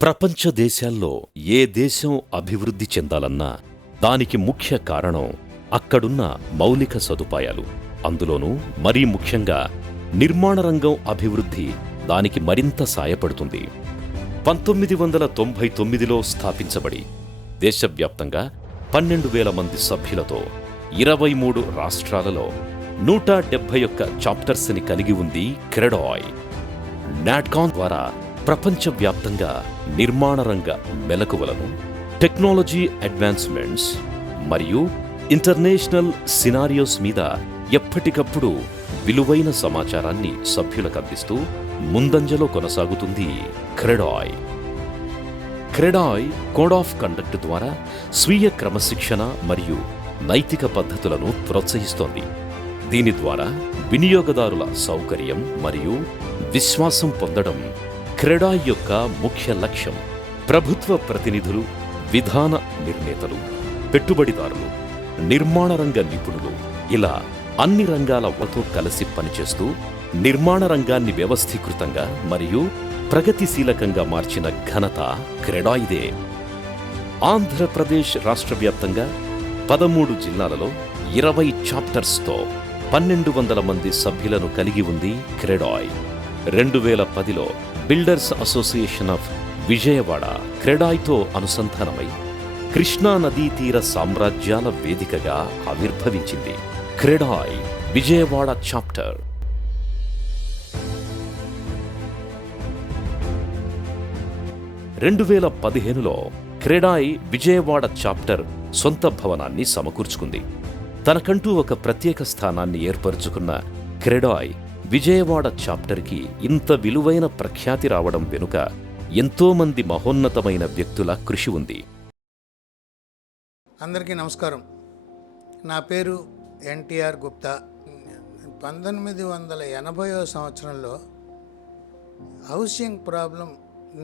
ప్రపంచ దేశాల్లో ఏ దేశం అభివృద్ధి చెందాలన్నా దానికి ముఖ్య కారణం అక్కడున్న మౌలిక సదుపాయాలు. అందులోనూ మరీ ముఖ్యంగా నిర్మాణ రంగం అభివృద్ధి దానికి మరింత సాయపడుతుంది. 1999లో స్థాపించబడి దేశవ్యాప్తంగా 12,000 మంది సభ్యులతో 23 రాష్ట్రాలలో 171 చాప్టర్స్ని కలిగి ఉంది క్రెడాయ్. నాట్కాన్ ద్వారా ప్రపంచవ్యాప్తంగా నిర్మాణ రంగ మెలకువలను, టెక్నాలజీ అడ్వాన్స్మెంట్స్ మరియు ఇంటర్నేషనల్ సినారియోస్ మీద ఎప్పటికప్పుడు విలువైన సమాచారాన్ని సభ్యులకు అందిస్తూ ముందంజలో కొనసాగుతుంది CREDAI. CREDAI code of conduct ద్వారా స్వీయ క్రమశిక్షణ మరియు నైతిక పద్ధతులను ప్రోత్సహిస్తోంది. దీని ద్వారా వినియోగదారుల సౌకర్యం మరియు విశ్వాసం పొందడం క్రెడాయ్ యొక్క ముఖ్య లక్ష్యం. ప్రభుత్వ ప్రతినిధులు, విధాన నిర్ణేతలు, పెట్టుబడిదారులు, నిర్మాణ రంగ నిపుణులు ఇలా అన్ని రంగాలతో కలిసి పనిచేస్తూ నిర్మాణ రంగాన్ని వ్యవస్థీకృతంగా మరియు ప్రగతిశీలకంగా మార్చిన ఘనత క్రెడాయ్దే. ఆంధ్రప్రదేశ్ రాష్ట్ర వ్యాప్తంగా 13 జిల్లాలలో 20 చాప్టర్స్తో 1,200 మంది సభ్యులను కలిగి ఉంది క్రెడాయ్. 2010లో బిల్డర్స్ అసోసియేషన్ ఆఫ్ విజయవాడ క్రెడాయ్తో అనుసంధానమై కృష్ణా నదీ తీర సామ్రాజ్యాల వేదికగా ఆవిర్భవించింది. క్రెడాయ్ విజయవాడ చాప్టర్ 2015లో క్రెడాయ్ విజయవాడ చాప్టర్ సొంత భవనాన్ని సమకూర్చుకుంది. తనకంటూ ఒక ప్రత్యేక స్థానాన్ని ఏర్పరచుకున్న క్రెడాయ్ విజయవాడ చాప్టర్కి ఇంత విలువైన ప్రఖ్యాతి రావడం వెనుక ఎంతోమంది మహోన్నతమైన వ్యక్తుల కృషి ఉంది. అందరికీ నమస్కారం. నా పేరు ఎన్టీఆర్ గుప్తా. 1980వ సంవత్సరంలో హౌసింగ్ ప్రాబ్లం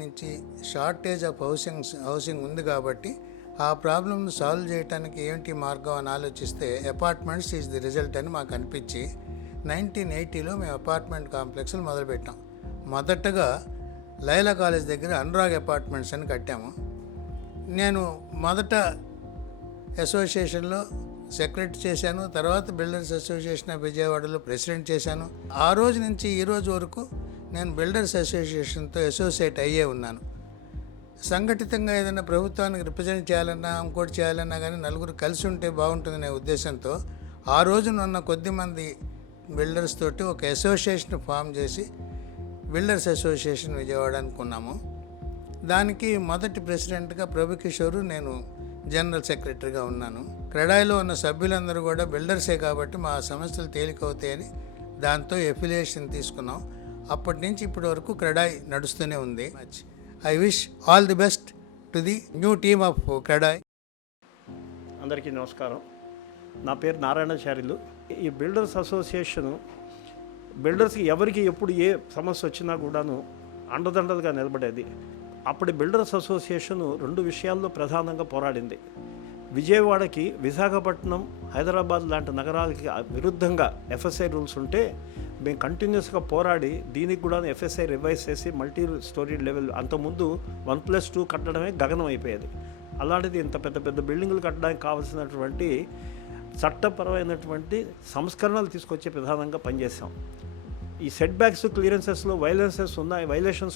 నుంచి షార్టేజ్ ఆఫ్ హౌసింగ్ ఉంది కాబట్టి ఆ ప్రాబ్లమ్ను సాల్వ్ చేయడానికి ఏంటి మార్గం అని ఆలోచిస్తే అపార్ట్మెంట్స్ ఈజ్ ది రిజల్ట్ అని మాకు అనిపించి 1980లో మేము అపార్ట్మెంట్ కాంప్లెక్స్లు మొదలుపెట్టాం. మొదటగా లైలా కాలేజ్ దగ్గర అనురాగ్ అపార్ట్మెంట్స్ అని కట్టాము. నేను మొదట అసోసియేషన్లో సెక్రటరీ చేశాను. తర్వాత బిల్డర్స్ అసోసియేషన్ ఆఫ్ విజయవాడలో ప్రెసిడెంట్ చేశాను. ఆ రోజు నుంచి ఈ రోజు వరకు నేను బిల్డర్స్ అసోసియేషన్తో అసోసియేట్ అయ్యే ఉన్నాను. సంఘటితంగా ఏదైనా ప్రభుత్వానికి రిప్రజెంట్ చేయాలన్నా, ఇంకోటి చేయాలన్నా కానీ నలుగురు కలిసి ఉంటే బాగుంటుందనే ఉద్దేశంతో ఆ రోజునున్న కొద్దిమంది బిల్డర్స్ తోటి ఒక అసోసియేషన్ ఫామ్ చేసి బిల్డర్స్ అసోసియేషన్ విజయవాడ అనుకున్నాము. దానికి మొదటి ప్రెసిడెంట్గా ప్రభుకిషోరు, నేను జనరల్ సెక్రటరీగా ఉన్నాను. క్రెడాయ్లో ఉన్న సభ్యులందరూ కూడా బిల్డర్సే కాబట్టి మా సమస్యలు తేలికవుతాయని దాంతో ఎఫిలియేషన్ తీసుకున్నాం. అప్పటి నుంచి ఇప్పటి వరకు క్రెడాయ్ నడుస్తూనే ఉంది. I wish all the best to the new team of CREDAI. అందరికీ నమస్కారం. నా పేరు నారాయణాచార్యులు. ఈ బిల్డర్స్ అసోసియేషను బిల్డర్స్కి ఎవరికి ఎప్పుడు ఏ సమస్య వచ్చినా కూడాను అండదండలుగా నిలబడేది. అప్పటి బిల్డర్స్ అసోసియేషను 2 విషయాల్లో ప్రధానంగా పోరాడింది. విజయవాడకి, విశాఖపట్నం, హైదరాబాద్ లాంటి నగరాలకి విరుద్ధంగా ఎఫ్ఎస్ఐ రూల్స్ ఉంటే మేము కంటిన్యూస్గా పోరాడి దీనికి కూడా ఎఫ్ఎస్ఐ రివైజ్ చేసి మల్టీ స్టోరీ లెవెల్, అంతకుముందు 1+2 కట్టడమే గగనం అయిపోయేది. అలాంటిది ఇంత పెద్ద పెద్ద బిల్డింగులు కట్టడానికి కావాల్సినటువంటి చట్టపరమైనటువంటి సంస్కరణలు తీసుకొచ్చే విధానంగా పనిచేసాం. ఈ సెట్ బ్యాక్స్, క్లియరెన్సెస్లో వైలేషన్స్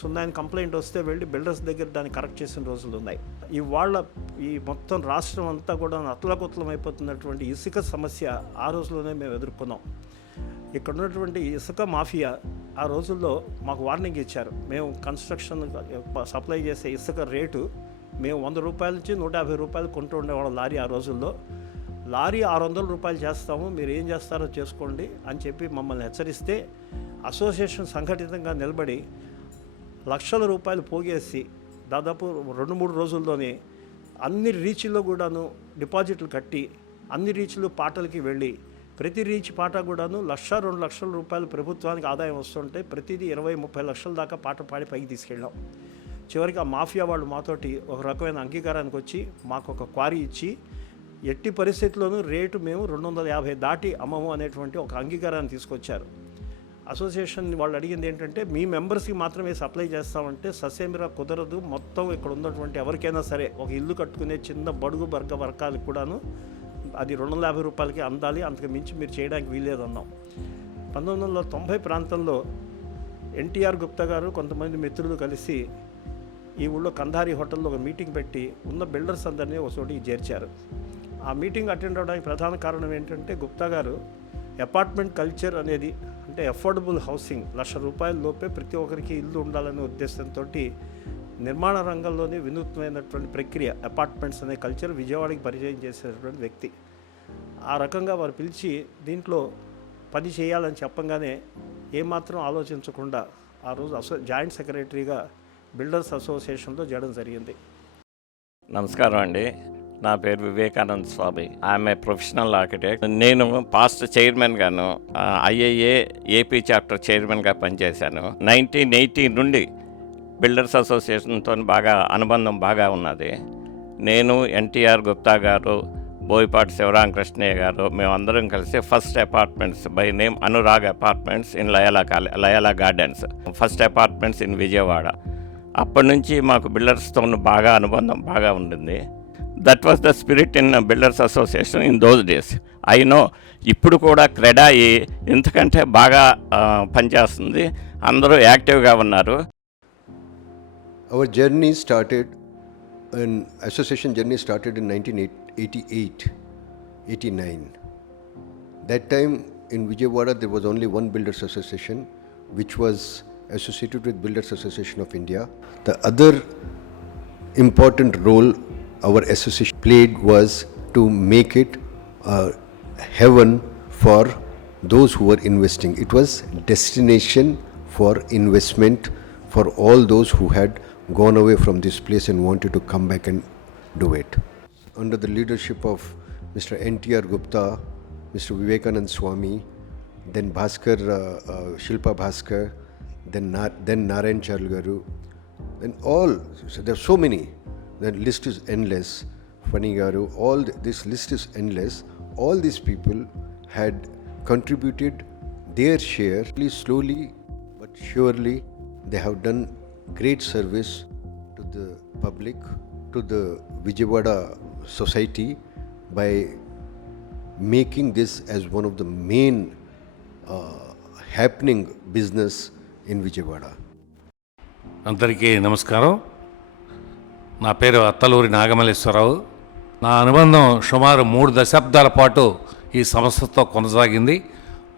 ఉన్నాయని కంప్లైంట్ వస్తే వెళ్ళి బిల్డర్స్ దగ్గర దాన్ని కరెక్ట్ చేసిన రోజులు ఉన్నాయి. ఈ మొత్తం రాష్ట్రం అంతా కూడా అతలకుతలం అయిపోతున్నటువంటి ఇసుక సమస్య ఆ రోజుల్లోనే మేము ఎదుర్కొన్నాం. ఇక్కడ ఉన్నటువంటి ఇసుక మాఫియా ఆ రోజుల్లో మాకు వార్నింగ్ ఇచ్చారు. మేము కన్స్ట్రక్షన్ సప్లై చేసే ఇసుక రేటు మేము 100 రూపాయల నుంచి 150 రూపాయలు కొంటూ ఉండేవాళ్ళం లారీ. ఆ రోజుల్లో లారీ 600 రూపాయలు చేస్తాము, మీరు ఏం చేస్తారో చేసుకోండి అని చెప్పి మమ్మల్ని హెచ్చరిస్తే అసోసియేషన్ సంఘటితంగా నిలబడి లక్షల రూపాయలు పోగేసి దాదాపు 2-3 రోజుల్లోనే అన్ని రీచ్ల్లో కూడాను డిపాజిట్లు కట్టి అన్ని రీచ్లు పాటలకి వెళ్ళి ప్రతి రీచ్ పాట కూడాను 1-2 లక్షల రూపాయలు ప్రభుత్వానికి ఆదాయం వస్తుంటే ప్రతిదీ 20-30 లక్షల దాకా పాట పాడి పైకి తీసుకెళ్ళాం. చివరికి ఆ మాఫియా వాళ్ళు మాతోటి ఒక రకమైన అంగీకారానికి వచ్చి మాకు ఒక క్వారీ ఇచ్చి ఎట్టి పరిస్థితుల్లోనూ రేటు మేము 250 దాటి అమ్మము అనేటువంటి ఒక అంగీకారాన్ని తీసుకొచ్చారు. అసోసియేషన్ వాళ్ళు అడిగింది ఏంటంటే మీ మెంబర్స్కి మాత్రమే సప్లై చేస్తామంటే ససేమిరా కుదరదు, మొత్తం ఇక్కడ ఉన్నటువంటి ఎవరికైనా సరే ఒక ఇల్లు కట్టుకునే చిన్న బడుగు వర్గాలకు కూడాను అది 250 రూపాయలకి అందాలి, అంతకు మించి మీరు చేయడానికి వీల్లేదన్నాం. 1990 ప్రాంతంలో ఎన్టీఆర్ గుప్తా గారు కొంతమంది మిత్రులు కలిసి ఈ ఊళ్ళో కంధారి హోటల్లో ఒక మీటింగ్ పెట్టి ఉన్న బిల్డర్స్ అందరినీ ఒక చోటికి చేర్చారు. ఆ మీటింగ్ అటెండ్ అవ్వడానికి ప్రధాన కారణం ఏంటంటే గుప్తా గారు అపార్ట్మెంట్ కల్చర్ అనేది, అంటే అఫోర్డబుల్ హౌసింగ్, ₹1,00,000 లోపే ప్రతి ఒక్కరికి ఇల్లు ఉండాలనే ఉద్దేశంతో నిర్మాణ రంగంలోనే వినూత్నమైనటువంటి ప్రక్రియ అపార్ట్మెంట్స్ అనే కల్చర్ విజయవాడకి పరిచయం చేసేటువంటి వ్యక్తి. ఆ రకంగా వారు పిలిచి దీంట్లో పని చేయాలని చెప్పంగానే ఏమాత్రం ఆలోచించకుండా ఆ రోజు జాయింట్ సెక్రటరీగా బిల్డర్స్ అసోసియేషన్లో చేయడం జరిగింది. నమస్కారం అండి, నా పేరు Vivekananda Swamy. I'm a professional architect. నేను పాస్ట్ చైర్మన్ గాను ఐఐఏ ఏపీ చాప్టర్ చైర్మన్గా పనిచేశాను. 1980 నుండి బిల్డర్స్ అసోసియేషన్తో అనుబంధం బాగా ఉన్నది. నేను, ఎన్టీఆర్ గుప్తా గారు, బోయపాటి శివరామకృష్ణయ్య గారు, మేమందరం కలిసి first apartments by name Anurag apartments in Loyola gardens, first apartments in Vijayawada. అప్పటి నుంచి మాకు బిల్డర్స్తో బాగా అనుబంధం బాగా ఉంటుంది. That was the spirit in builders association in those days. I know ఇప్పుడు కూడా క్రెడాయి ఇంతకంటే బాగా పనిచేస్తుంది, అందరూ యాక్టివ్గా ఉన్నారు. Our journey started, association journey started in 1988, 89. That time in Vijayawada there was only one builders association which was associated with Builders Association of India. The other important role our association played was to make it a heaven for those who were investing. It was destination for investment for all those who had gone away from this place and wanted to come back and do it. Under the leadership of Mr. N.T.R. Gupta, Mr. Vivekanand Swami, then Bhaskar, Shilpa Bhaskar, then Narayan Charlgaru, and all, so there are so many, the list is endless, Fani Garu, this list is endless. All these people had contributed their share. Slowly but surely they have done great service to the public, to the Vijayawada society by making this as one of the main happening business in Vijayawada. అందరికీ నమస్కారం. నా పేరు అత్తలూరి నాగమల్లేశ్వరరావు. నా అనుబంధం సుమారు 3 దశాబ్దాల పాటు ఈ సంస్థతో కొనసాగింది.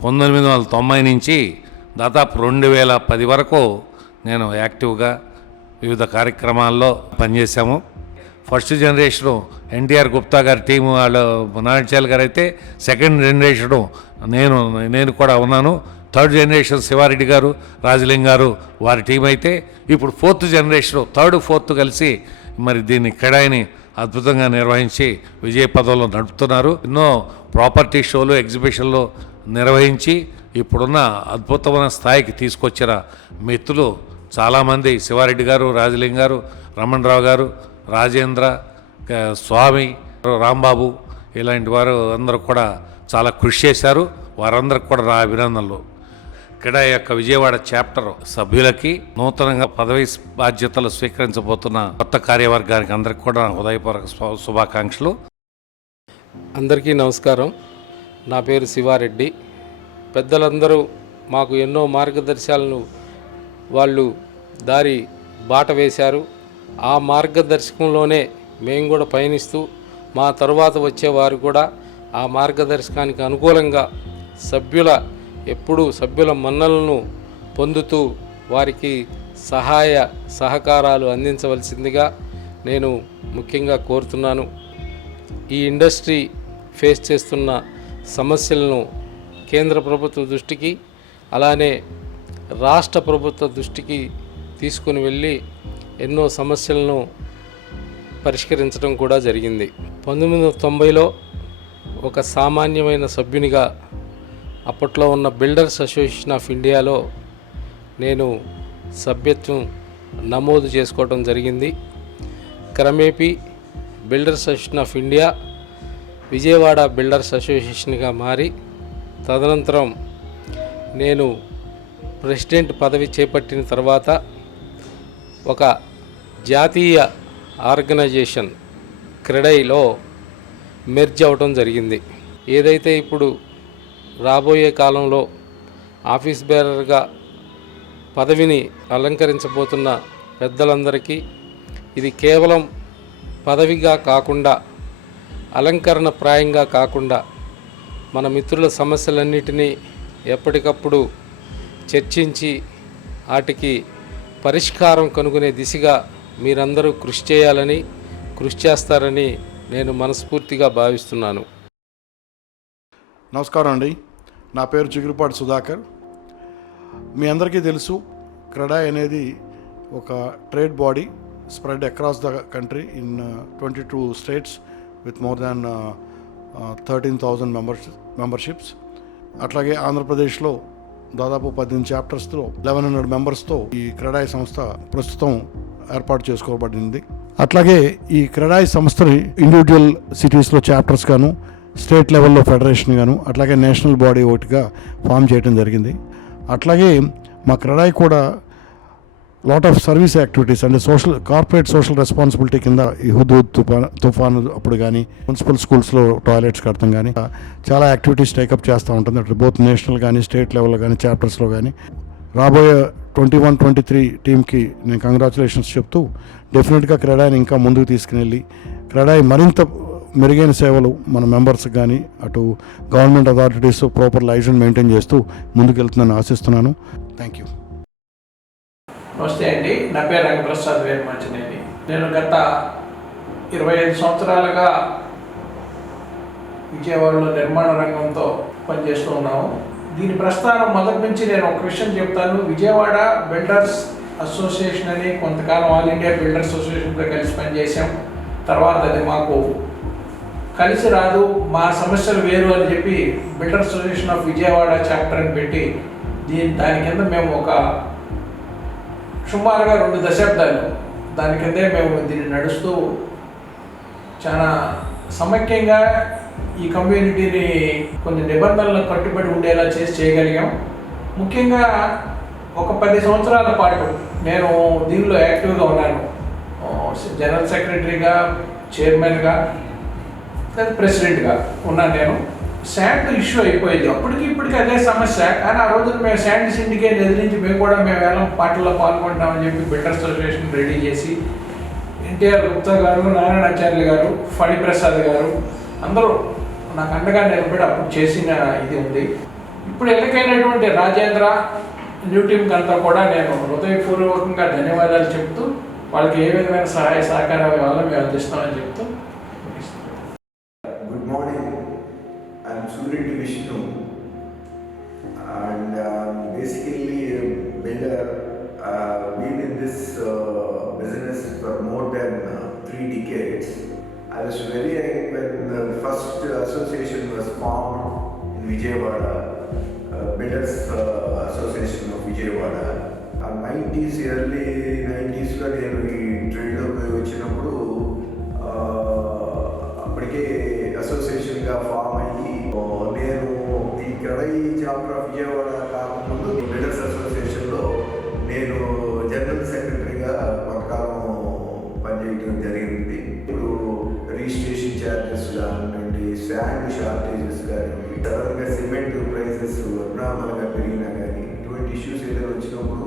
1990 నుంచి దాదాపు 2010 వరకు నేను యాక్టివ్గా వివిధ కార్యక్రమాల్లో పనిచేశాము. ఫస్ట్ జనరేషను ఎన్టీఆర్ గుప్తా గారి టీము వాళ్ళు నారాయణ గారు అయితే, సెకండ్ జనరేషను నేను కూడా ఉన్నాను. థర్డ్ జనరేషన్ శివారెడ్డి గారు, రాజలింగ్ గారు వారి టీం అయితే, ఇప్పుడు ఫోర్త్ జనరేషను ఫోర్త్ కలిసి మరి దీన్ని కెడాయిని అద్భుతంగా నిర్వహించి విజయ పదంలో నడుపుతున్నారు. ఎన్నో ప్రాపర్టీ షోలు, ఎగ్జిబిషన్లు నిర్వహించి ఇప్పుడున్న అద్భుతమైన స్థాయికి తీసుకొచ్చిన మిత్రులు చాలామంది, శివారెడ్డి గారు, రాజలింగ్ గారు, రమణరావు గారు, రాజేంద్ర, స్వామి, రాంబాబు, ఇలాంటి వారు అందరూ కూడా చాలా కృషి చేశారు. వారందరికి కూడా నా అభినందనలు. క్రీడా యొక్క విజయవాడ చాప్టర్ సభ్యులకి, నూతనంగా పదవి బాధ్యతలు స్వీకరించబోతున్న కొత్త కార్యవర్గానికి అందరికి కూడా హృదయపూర్వక శుభాకాంక్షలు. అందరికీ నమస్కారం. నా పేరు శివారెడ్డి. పెద్దలందరూ మాకు ఎన్నో మార్గదర్శకాలను వాళ్ళు బాట వేశారు. ఆ మార్గదర్శకంలోనే మేము కూడా పయనిస్తూ, మా తరువాత వచ్చేవారు కూడా ఆ మార్గదర్శకానికి అనుకూలంగా సభ్యుల మన్నలను పొందుతూ వారికి సహాయ సహకారాలు అందించవలసిందిగా నేను ముఖ్యంగా కోరుతున్నాను. ఈ ఇండస్ట్రీ ఫేస్ చేస్తున్న సమస్యలను కేంద్ర ప్రభుత్వ దృష్టికి, అలానే రాష్ట్ర ప్రభుత్వ దృష్టికి తీసుకుని వెళ్ళి ఎన్నో సమస్యలను పరిష్కరించడం కూడా జరిగింది. 1990లో ఒక సామాన్యమైన సభ్యునిగా అప్పట్లో ఉన్న బిల్డర్స్ అసోసియేషన్ ఆఫ్ ఇండియాలో నేను సభ్యత్వం నమోదు చేసుకోవడం జరిగింది. క్రమేపీ builders association of India Vijayawada builders అసోసియేషన్గా మారి, తదనంతరం నేను ప్రెసిడెంట్ పదవి చేపట్టిన తర్వాత ఒక జాతీయ ఆర్గనైజేషన్ క్రెడైలో మెర్జ్ అవ్వడం జరిగింది. ఏదైతే ఇప్పుడు రాబోయే కాలంలో ఆఫీస్ బేరర్గా పదవిని అలంకరించబోతున్న పెద్దలందరికీ ఇది కేవలం పదవిగా కాకుండా, అలంకరణ ప్రాయంగా కాకుండా, మన మిత్రుల సమస్యలన్నిటినీ ఎప్పటికప్పుడు చర్చించి వాటికి పరిష్కారం కనుగొనే దిశగా మీరందరూ కృషి చేయాలని, కృషి చేస్తారని నేను మనస్ఫూర్తిగా భావిస్తున్నాను. నమస్కారం అండి. నా పేరు చిగురుపాటి సుధాకర్. మీ అందరికీ తెలుసు, క్రెడాయ్ అనేది ఒక trade body spread across the country in 22 states with more than 13,000 memberships. అట్లాగే ఆంధ్రప్రదేశ్లో దాదాపు 18 చాప్టర్స్తో 1100 మెంబర్స్తో ఈ క్రెడాయ్ సంస్థ ప్రస్తుతం ఏర్పాటు చేసుకోబడింది. అట్లాగే ఈ క్రెడాయ్ సంస్థని ఇండివిజువల్ సిటీస్లో చాప్టర్స్ గాను, స్టేట్ లెవెల్లో ఫెడరేషన్ గాను, అట్లాగే నేషనల్ బాడీ ఒకటిగా ఫామ్ చేయడం జరిగింది. అట్లాగే మా క్రెడాయ్ కూడా లాట్ ఆఫ్ సర్వీస్ యాక్టివిటీస్ అంటే కార్పొరేట్ సోషల్ రెస్పాన్సిబిలిటీ కింద ఈ హుదూద్ తుఫాను అప్పుడు కానీ మున్సిపల్ స్కూల్స్లో టాయిలెట్స్ కడతాం కానీ చాలా యాక్టివిటీస్ టేకప్ చేస్తూ ఉంటుంది. అటు బోత్ నేషనల్ కానీ స్టేట్ లెవెల్లో కానీ చాప్టర్స్లో కానీ. రాబోయే 21-23 టీంకి నేను కంగ్రాచులేషన్స్ చెప్తూ డెఫినెట్గా క్రెడాయ్ని ఇంకా ముందుకు తీసుకుని క్రెడాయ్ మరింత మెరుగైన సేవలు మన మెంబర్స్కి కానీ అటు government authorities proper license maintain చేస్తూ ముందుకెళ్తుందని ఆశిస్తున్నాను. Thank you. నమస్తే అండి. నా పేరు రంగప్రసాద్ వేరుమాచినేని. నేను గత 25 సంవత్సరాలుగా విజయవాడలో నిర్మాణ రంగంతో పనిచేస్తూ ఉన్నాము. దీని ప్రస్థానం మొదటి నుంచి నేను ఒక విషయం చెప్తాను. విజయవాడ బిల్డర్స్ అసోసియేషన్ అని కొంతకాలం ఆల్ ఇండియా బిల్డర్స్ అసోసియేషన్తో కలిసి పనిచేసాం. తర్వాత అది మాకు కలిసి రాదు, మా సమస్యలు వేరు అని చెప్పి builders association of Vijayawada chapter అని పెట్టి దాని కింద మేము ఒక సుమారుగా 2 దశాబ్దాలు దాని కిందే మేము దీన్ని నడుస్తూ చాలా సమైక్యంగా ఈ కమ్యూనిటీని కొన్ని నిబంధనలకు కట్టుబడి ఉండేలా చేయగలిగాం. ముఖ్యంగా ఒక 10 సంవత్సరాల పాటు నేను దీనిలో యాక్టివ్గా ఉన్నాను. జనరల్ సెక్రటరీగా, చైర్మన్గా, ప్రెసిడెంట్గా ఉన్నాను. నేను శాండ్ ఇష్యూ అయిపోయింది. అప్పటికి ఇప్పటికీ అదే సమస్య. కానీ ఆ రోజున మేము శాండ్ సిండికేట్ ఎదిరించి మేము ఎలా పార్టీలో పాల్గొంటామని చెప్పి బిల్డర్స్ అసోసియేషన్ రెడీ చేసి ఎన్టీఆర్ గుప్తా గారు, నారాయణాచార్యులు గారు, ఫణిప్రసాద్ గారు అందరూ నాకు అండగా నిలబడి అప్పుడు చేసిన ఇది ఉంది. ఇప్పుడు ఎన్నికైనటువంటి రాజేంద్ర న్యూ టీమ్కి అంతా కూడా నేను హృదయపూర్వకంగా ధన్యవాదాలు చెప్తూ వాళ్ళకి ఏ విధమైన సహాయ సహకారాల వల్ల మేము అందిస్తామని చెప్తూ. Good morning. I'm Surya Vishnu, and basically a builder. Been in this business for more than 3 decades. I was very young when the first association was formed in Vijayawada, Builders Association of Vijayawada. 90s, early 90s లో నేను ఈ ట్రేడ్లోకి వచ్చినప్పుడు అప్పటికే అసోసియేషన్గా form అయ్యి నేను ఈ CREDAI chapter of Vijayawada కాకముందు builders అసోసియేషన్లో నేను జనరల్ సెక్రటరీగా కొంతకాలం పనిచేయడం జరిగింది. ఇప్పుడు రిజిస్ట్రేషన్ ఛార్జెస్ కానివ్వండి, శాండ్ షార్టేజెస్ కానివ్వండి, సడన్గా సిమెంట్ ప్రైసెస్ అబ్నార్మల్గా పెరిగినా కానీ ఇటువంటి ఇష్యూస్ ఏదైనా వచ్చినప్పుడు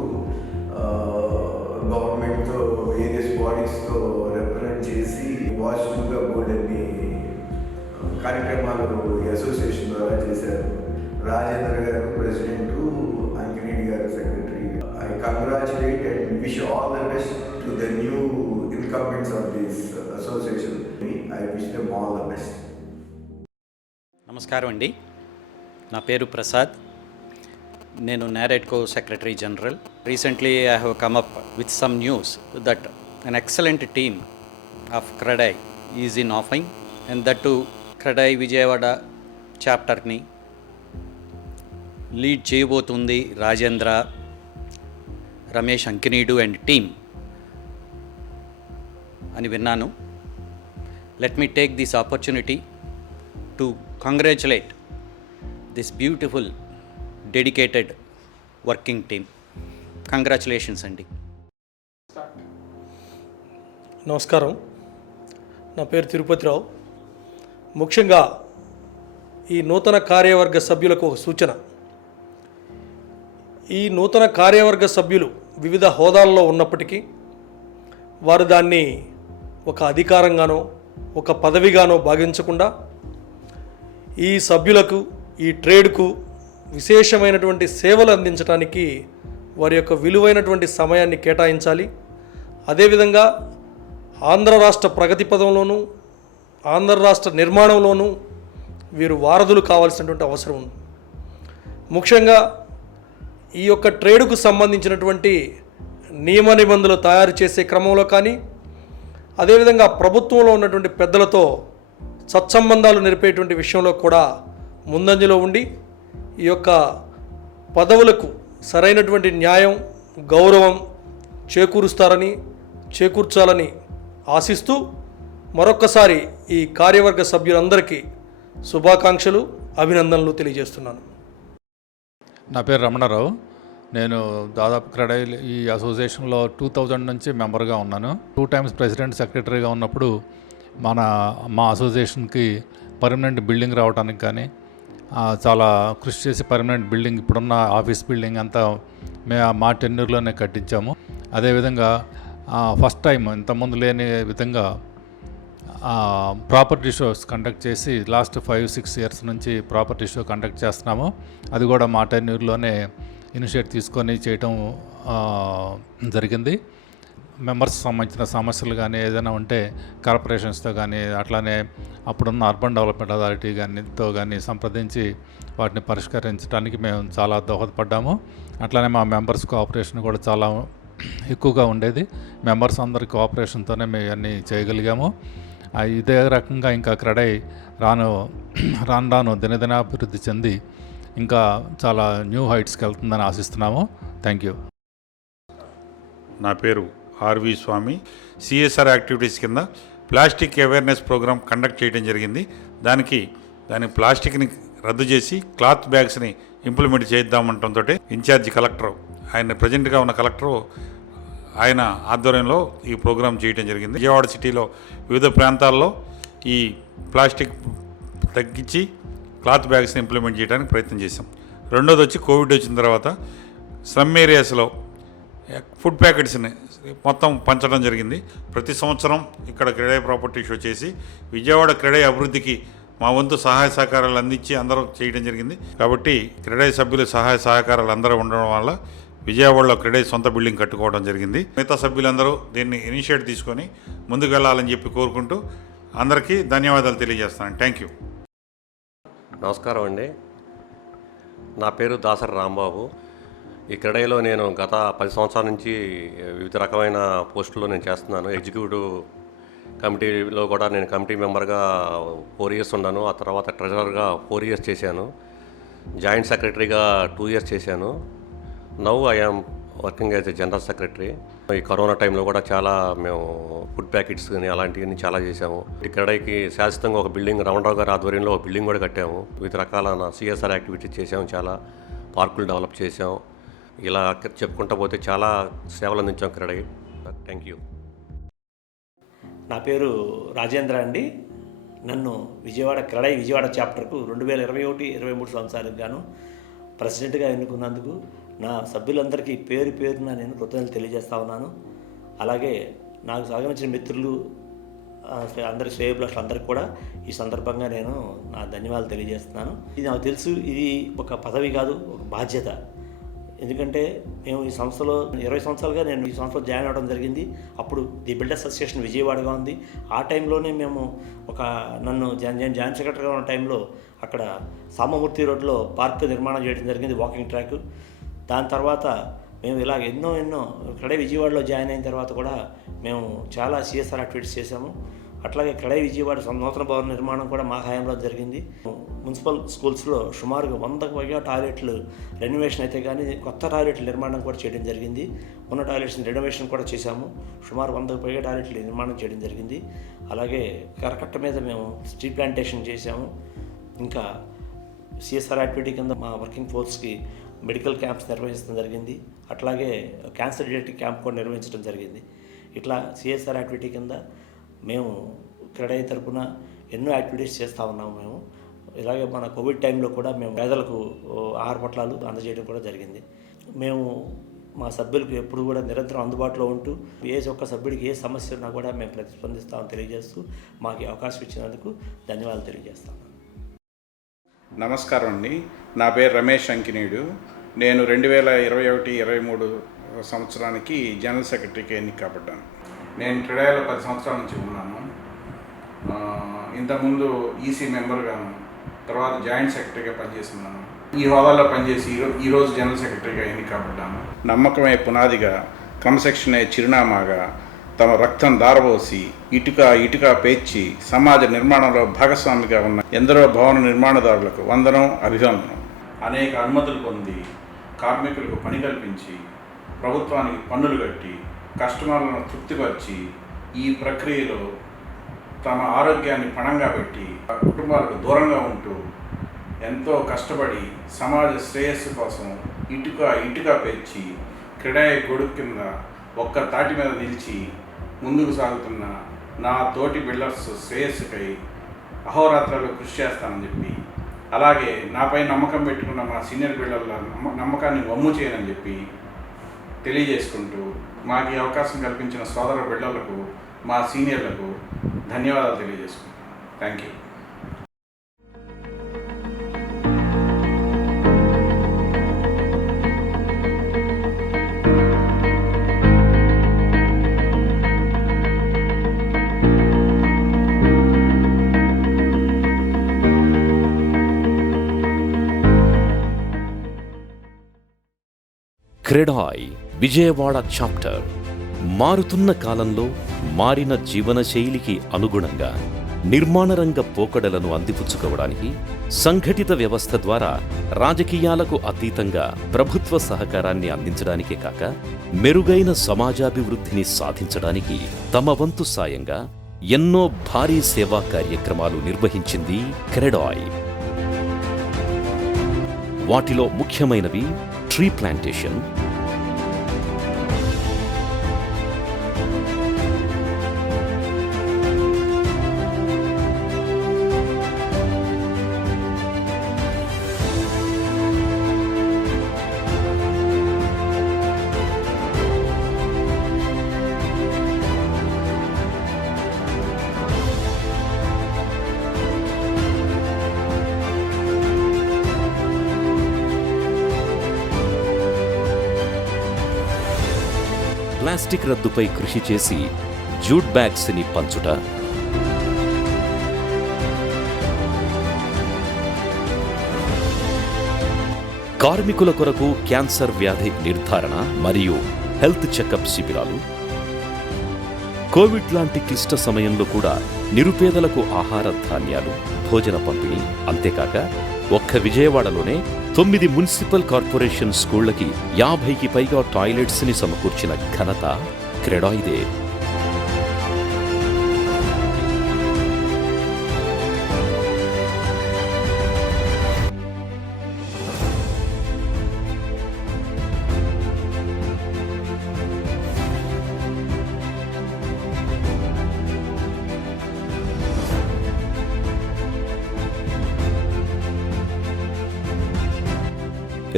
గవర్నమెంట్తో వేరియస్ బాడీస్తో రిప్రజెంట్ చేసి వాచ్గా బోర్డుని కార్యక్రమాలు ఈ అసోసియేషన్ ద్వారా చేశారు. రాజేంద్ర గారు ప్రెసిడెంట్, అంకిరెడ్డి గారు secretary. I congratulate and wish all the best to the new incumbents of this association. I wish them all the best. నమస్కారం అండి. నా పేరు ప్రసాద్. నేను NAREDCO secretary general. Recently I have come up with some news that an excellent team of CREDAI is in offering, and that to CREDAI Vijayawada చాప్టర్ని lead చేయబోతుంది Rajendra, Ramesh Ankineedu and team అని విన్నాను. Let me take this opportunity to congratulate this beautiful dedicated working team. Congratulations అండి. నమస్కారం, నా పేరు తిరుపతిరావు. ముఖ్యంగా ఈ నూతన కార్యవర్గ సభ్యులకు ఒక సూచన. ఈ నూతన కార్యవర్గ సభ్యులు వివిధ హోదాల్లో ఉన్నప్పటికీ వారు దాన్ని ఒక అధికారంగానో ఒక పదవిగానో భావించకుండా ఈ సభ్యులకు, ఈ ట్రేడ్కు విశేషమైనటువంటి సేవలు అందించడానికి వారి యొక్క విలువైనటువంటి సమయాన్ని కేటాయించాలి. అదేవిధంగా ఆంధ్ర రాష్ట్ర ప్రగతి పదంలోనూ ఆంధ్ర రాష్ట్ర నిర్మాణంలోనూ వీరు వారధులు కావాల్సినటువంటి అవసరం ఉంది. ముఖ్యంగా ఈ యొక్క ట్రేడుకు సంబంధించినటువంటి నియమ నిబంధనలు తయారు చేసే క్రమంలో కానీ, అదేవిధంగా ప్రభుత్వంలో ఉన్నటువంటి పెద్దలతో సత్సంబంధాలు నిలిపేటువంటి విషయంలో కూడా ముందంజలో ఉండి ఈ యొక్క పదవులకు సరైనటువంటి న్యాయం, గౌరవం చేకూర్చాలని ఆశిస్తూ మరొక్కసారి ఈ కార్యవర్గ సభ్యులందరికీ శుభాకాంక్షలు, అభినందనలు తెలియజేస్తున్నాను. నా పేరు రమణారావు. నేను దాదాపు క్రెడై ఈ అసోసియేషన్లో 2000 నుంచి మెంబర్గా ఉన్నాను. 2 times ప్రెసిడెంట్, సెక్రటరీగా ఉన్నప్పుడు మా అసోసియేషన్కి పర్మనెంట్ బిల్డింగ్ రావడానికి కానీ చాలా కృషి చేసి పర్మనెంట్ బిల్డింగ్, ఇప్పుడున్న ఆఫీస్ బిల్డింగ్ అంతా మా టెన్యూర్లోనే కట్టించాము. అదేవిధంగా ఫస్ట్ టైం ఇంతకుముందు లేని విధంగా ప్రాపర్టీ షోస్ కండక్ట్ చేసి లాస్ట్ 5-6 years నుంచి ప్రాపర్టీ షో కండక్ట్ చేస్తున్నాము. అది కూడా మా టెన్యూర్లోనే ఇనిషియేట్ తీసుకొని చేయటం జరిగింది. మెంబర్స్ సంబంధించిన సమస్యలు కానీ ఏదైనా ఉంటే కార్పొరేషన్స్తో కానీ అట్లానే అప్పుడున్న అర్బన్ డెవలప్మెంట్ అథారిటీ కానీ సంప్రదించి వాటిని పరిష్కరించడానికి మేము చాలా దోహదపడ్డాము. అట్లానే మా మెంబర్స్ కోఆపరేషన్ కూడా చాలా ఎక్కువగా ఉండేది. మెంబర్స్ అందరి కోఆపరేషన్తోనే మేము అన్నీ చేయగలిగాము. ఇదే రకంగా ఇంకా క్రెడై రాను దినదినాభివృద్ధి చెంది ఇంకా చాలా న్యూ హైట్స్కి వెళ్తుందని ఆశిస్తున్నాము. Thank you. నా పేరు ఆర్వి స్వామి. సిఎస్ఆర్ యాక్టివిటీస్ కింద ప్లాస్టిక్ అవేర్నెస్ ప్రోగ్రామ్ కండక్ట్ చేయడం జరిగింది. దాని ప్లాస్టిక్ని రద్దు చేసి క్లాత్ బ్యాగ్స్ని ఇంప్లిమెంట్ చేద్దామంటంతో ఇన్ఛార్జ్ కలెక్టర్, ఆయన ప్రజెంట్గా ఉన్న కలెక్టరు, ఆయన ఆధ్వర్యంలో ఈ ప్రోగ్రాం చేయడం జరిగింది. విజయవాడ సిటీలో వివిధ ప్రాంతాల్లో ఈ ప్లాస్టిక్ తగ్గించి క్లాత్ బ్యాగ్స్ని ఇంప్లిమెంట్ చేయడానికి ప్రయత్నం చేశాం. రెండోది వచ్చి కోవిడ్ వచ్చిన తర్వాత స్లమ్ ఏరియాస్లో ఫుడ్ ప్యాకెట్స్ని మొత్తం పంచడం జరిగింది. ప్రతి సంవత్సరం ఇక్కడ క్రెడై ప్రాపర్టీ షో చేసి విజయవాడ క్రెడై అభివృద్ధికి మా వంతు సహాయ సహకారాలు అందించి అందరూ చేయడం జరిగింది. కాబట్టి క్రెడై సభ్యుల సహాయ సహకారాలు అందరూ ఉండడం వల్ల విజయవాడలో క్రెడై సొంత బిల్డింగ్ కట్టుకోవడం జరిగింది. మిగతా సభ్యులందరూ దీన్ని ఇనిషియేట్ తీసుకొని ముందుకు వెళ్ళాలని చెప్పి కోరుకుంటూ అందరికీ ధన్యవాదాలు తెలియజేస్తాను. Thank you. నమస్కారం అండి. నా పేరు దాసరి రాంబాబు. ఈ క్రెడైలో నేను గత 10 సంవత్సరాల నుంచి వివిధ రకమైన పోస్టుల్లో నేను చేస్తున్నాను. ఎగ్జిక్యూటివ్ కమిటీలో కూడా నేను కమిటీ మెంబర్గా 4 years ఉన్నాను. ఆ తర్వాత ట్రెజరర్గా 4 years చేశాను. జాయింట్ సెక్రటరీగా 2 years చేశాను. Now I'm working as a general secretary. ఈ కరోనా టైంలో కూడా చాలా మేము ఫుడ్ ప్యాకెట్స్ కానీ అలాంటివన్నీ చాలా చేసాము. ఈ క్రెడైకి శాశ్వతంగా ఒక బిల్డింగ్, రమణరావు గారి ఆధ్వర్యంలో ఒక బిల్డింగ్ కూడా కట్టాము. వివిధ రకాల సిఎస్ఆర్ యాక్టివిటీస్ చేసాము, చాలా పార్కులు డెవలప్ చేసాము. ఇలా చెప్పుకుంటా పోతే చాలా సేవలు అందించాం క్రెడై. Thank you. నా పేరు రాజేంద్ర అండి. నన్ను క్రెడై విజయవాడ చాప్టర్కు 2021-23 సంవత్సరాలకు గాను ప్రెసిడెంట్గా ఎన్నుకున్నందుకు నా సభ్యులందరికీ పేరున నేను కృతజ్ఞతలు తెలియజేస్తా ఉన్నాను. అలాగే నాకు సహకరించిన మిత్రులు, అందరి శ్రేయోభిలాషులు అందరికీ కూడా ఈ సందర్భంగా నేను నా ధన్యవాదాలు తెలియజేస్తున్నాను. ఇది నాకు తెలుసు, ఇది ఒక పదవి కాదు, ఒక బాధ్యత. ఎందుకంటే మేము ఈ సంస్థలో 20 సంవత్సరాలుగా నేను ఈ సంస్థలో జాయిన్ అవ్వడం జరిగింది. అప్పుడు ది బిల్డర్స్ అసోసియేషన్ విజయవాడగా ఉంది. ఆ టైంలోనే మేము నన్ను జాయింట్ సెక్రటరీగా ఉన్న టైంలో అక్కడ సామమూర్తి రోడ్లో పార్క్ నిర్మాణం చేయడం జరిగింది, వాకింగ్ ట్రాక్. దాని తర్వాత మేము ఇలా ఎన్నో క్రెడై విజయవాడలో జాయిన్ అయిన తర్వాత కూడా మేము చాలా సిఎస్ఆర్ యాక్టివిటీస్ చేశాము. అట్లాగే క్రెడై విజయవాడ నూతన భవన నిర్మాణం కూడా మా హయాంలో జరిగింది. మున్సిపల్ స్కూల్స్లో సుమారుగా 100కు పైగా టాయిలెట్లు రెనోవేషన్ అయితే కానీ కొత్త టాయిలెట్ల నిర్మాణం కూడా చేయడం జరిగింది. ఉన్న టాయిలెట్స్ని రెనోవేషన్ కూడా చేశాము. సుమారు 100కు పైగా టాయిలెట్లు నిర్మాణం చేయడం జరిగింది. అలాగే కరకట్ట మీద మేము స్ట్రీట్ ప్లాంటేషన్ చేశాము. ఇంకా సిఎస్ఆర్ యాక్టివిటీ కింద మా వర్కింగ్ ఫోర్స్కి మెడికల్ క్యాంప్స్ నిర్వహించడం జరిగింది. అట్లాగే క్యాన్సర్ డిటెక్టివ్ క్యాంప్ కూడా నిర్వహించడం జరిగింది. ఇట్లా సిఎస్ఆర్ యాక్టివిటీ కింద మేము క్రెడాయి తరపున ఎన్నో యాక్టివిటీస్ చేస్తూ ఉన్నాము. మేము ఇలాగే మన కోవిడ్ టైంలో కూడా మేము పేదలకు ఆహార పొట్లాలు అందజేయడం కూడా జరిగింది. మేము మా సభ్యులకు ఎప్పుడు కూడా నిరంతరం అందుబాటులో ఉంటూ ఒక్క సభ్యుడికి ఏ సమస్య ఉన్నా కూడా మేము ప్రతిస్పందిస్తామని తెలియజేస్తూ మాకు ఈ అవకాశం ఇచ్చినందుకు ధన్యవాదాలు తెలియజేస్తాను. నమస్కారం అండి. నా పేరు రమేష్ అంకినీడు. నేను 2021-23 సంవత్సరానికి జనరల్ సెక్రటరీకి ఎన్నిక కాబడ్డాను. నేను క్రెడాయిలో 10 సంవత్సరాల నుంచి ఉన్నాను. ఇంతకుముందు ఈసీ మెంబర్గాను, తర్వాత జాయింట్ సెక్రటరీగా పనిచేస్తున్నాను. ఈ హోదాలో పనిచేసి ఈరోజు జనరల్ సెక్రటరీగా ఎన్నిక కాబడ్డాను. నమ్మకమే పునాదిగా, క్రమశిక్షణే చిరునామాగా తమ రక్తం దారబోసి ఇటుక పేర్చి సమాజ నిర్మాణంలో భాగస్వామిగా ఉన్న ఎందరో భవన నిర్మాణదారులకు వందనం, అభివందనం. అనేక అనుమతులు పొంది కార్మికులకు పని కల్పించి ప్రభుత్వానికి పన్నులు కట్టి కస్టమర్లను తృప్తిపరిచి ఈ ప్రక్రియలో తమ ఆరోగ్యాన్ని పణంగా పెట్టి కుటుంబాలకు దూరంగా ఉంటూ ఎంతో కష్టపడి సమాజ శ్రేయస్సు కోసం ఇటుక పేర్చి క్రెడాయి గొడుగు కింద ఒక్క తాటి మీద నిలిచి ముందుకు సాగుతున్న నా తోటి బిల్డర్స్ శ్రేయస్సుకై అహోరాత్రాలు కృషి చేస్తానని చెప్పి, అలాగే నాపై నమ్మకం పెట్టుకున్న మా సీనియర్ బిల్డర్ల నమ్మకాన్ని వమ్ము చేయనని చెప్పి తెలియజేసుకుంటూ మాకు ఈ అవకాశం కల్పించిన సోదర బిల్డర్లకు, మా సీనియర్లకు ధన్యవాదాలు తెలియజేసుకుంటాను. Thank you. CREDAI Vijayawada chapter మారుతున్న కాలంలో మారిన జీవనశైలికి అనుగుణంగా నిర్మాణ రంగ పోకడలను అందిపుచ్చుకోవడానికి సంఘటిత వ్యవస్థ ద్వారా రాజకీయాలకు అతీతంగా ప్రభుత్వ సహకారాన్ని అందించడానికే కాక మెరుగైన సమాజాభివృద్ధిని సాధించడానికి తమ వంతు సాయంగా ఎన్నో భారీ సేవా కార్యక్రమాలు నిర్వహించింది క్రెడాయి. వాటిలో ముఖ్యమైనవి ట్రీ ప్లాంటేషన్, ప్లాస్టిక్ రద్దుపై కృషి చేసి జూట్ బ్యాగ్స్ ని పంచుట, కార్మికుల కొరకు క్యాన్సర్ వ్యాధి నిర్ధారణ మరియు హెల్త్ చెకప్ శిబిరాలు, కోవిడ్ లాంటి క్లిష్ట సమయంలో కూడా నిరుపేదలకు ఆహార ధాన్యాలు, భోజన పంపిణీ. అంతేకాక ఒక్క విజయవాడలోనే 9 మున్సిపల్ కార్పొరేషన్ స్కూళ్లకి 50కి పైగా టాయిలెట్స్ ని సమకూర్చిన ఘనత క్రెడాయిదే.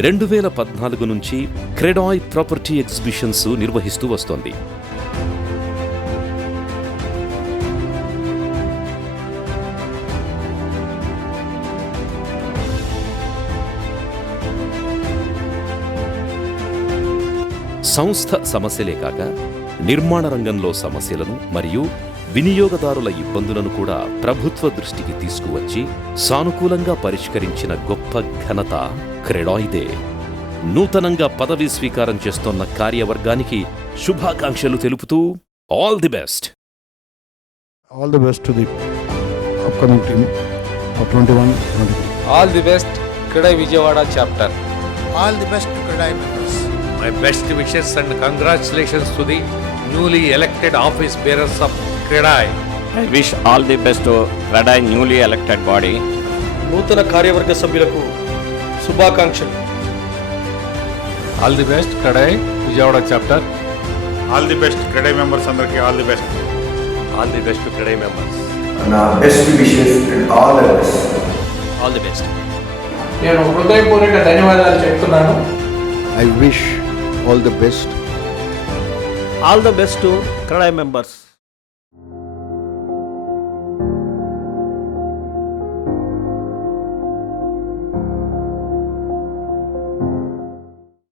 రెండు 2014 నుంచి క్రెడాయి ప్రాపర్టీ ఎగ్జిబిషన్స్ నిర్వహిస్తూ వస్తోంది. సంస్థ సమస్యలే కాక నిర్మాణ రంగంలో సమస్యలను మరియు వినియోగదారుల ఇబ్బందులను కూడా ప్రభుత్వ దృష్టికి తీసుకువచ్చి సానుకూలంగా పరిష్కరించిన గొప్ప ఘనత క్రెడాయిదే. నూతనంగా పదవీ స్వీకారం చేస్తోన్న కార్యవర్గానికి శుభాకాంక్షలు తెలుపుతూ all the best. All the best to the upcoming team of 21-23. All the best, Kredai Vijayawada chapter. All the best to Kredai members. My best wishes and congratulations to the newly elected office bearers of Kredai. I wish all the best to Kredai newly elected body. నూతన కార్యవర్గ సభ్యులకు శుభాకాంక్షలు. All the best CREDAI Vijayawada chapter. All the best CREDAI members అందరికీ all the best. All the best CREDAI members. నా best wishes and all the best. All the best. నేను హృదయపూర్వక ధన్యవాదాలు చెప్తున్నాను. I wish all the best. All the best to CREDAI members.